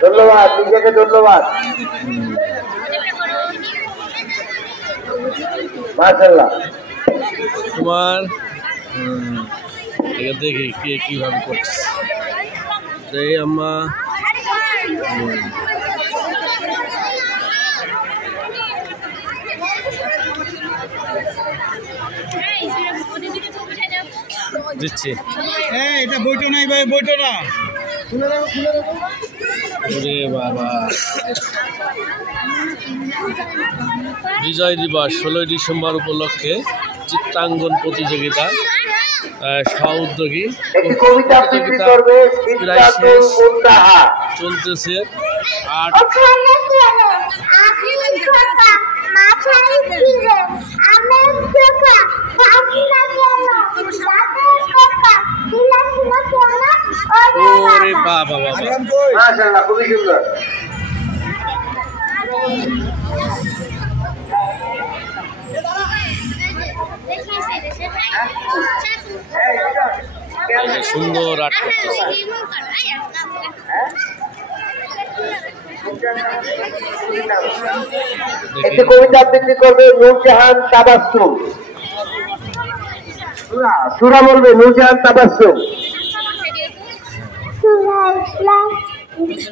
ধন্যবাদ, নিজেকে ধন্যবাদ। মাশাআল্লাহ। তোমার দেখি কে কিভাবে করছে এই আম্মা। দিচ্ছি এটা বইটা নাই ভাই, বইটা না। ওরে বাবা, বিজয় দিবস 16 ডিসেম্বর উপলক্ষে চিত্রাঙ্কন প্রতিযোগিতা সহ-উদ্যোগী প্রায় শেষ চলতেছে। ওরে বাবা বাবা, মাশাআল্লাহ, খুবই সুন্দর। সুন্দর আর্ট করতেছে। একটি কবিতা আবৃত্তি করবে নূরজাহান তাবাসসুম। সূরা বলবে নূরজাহান তাবাসসুম।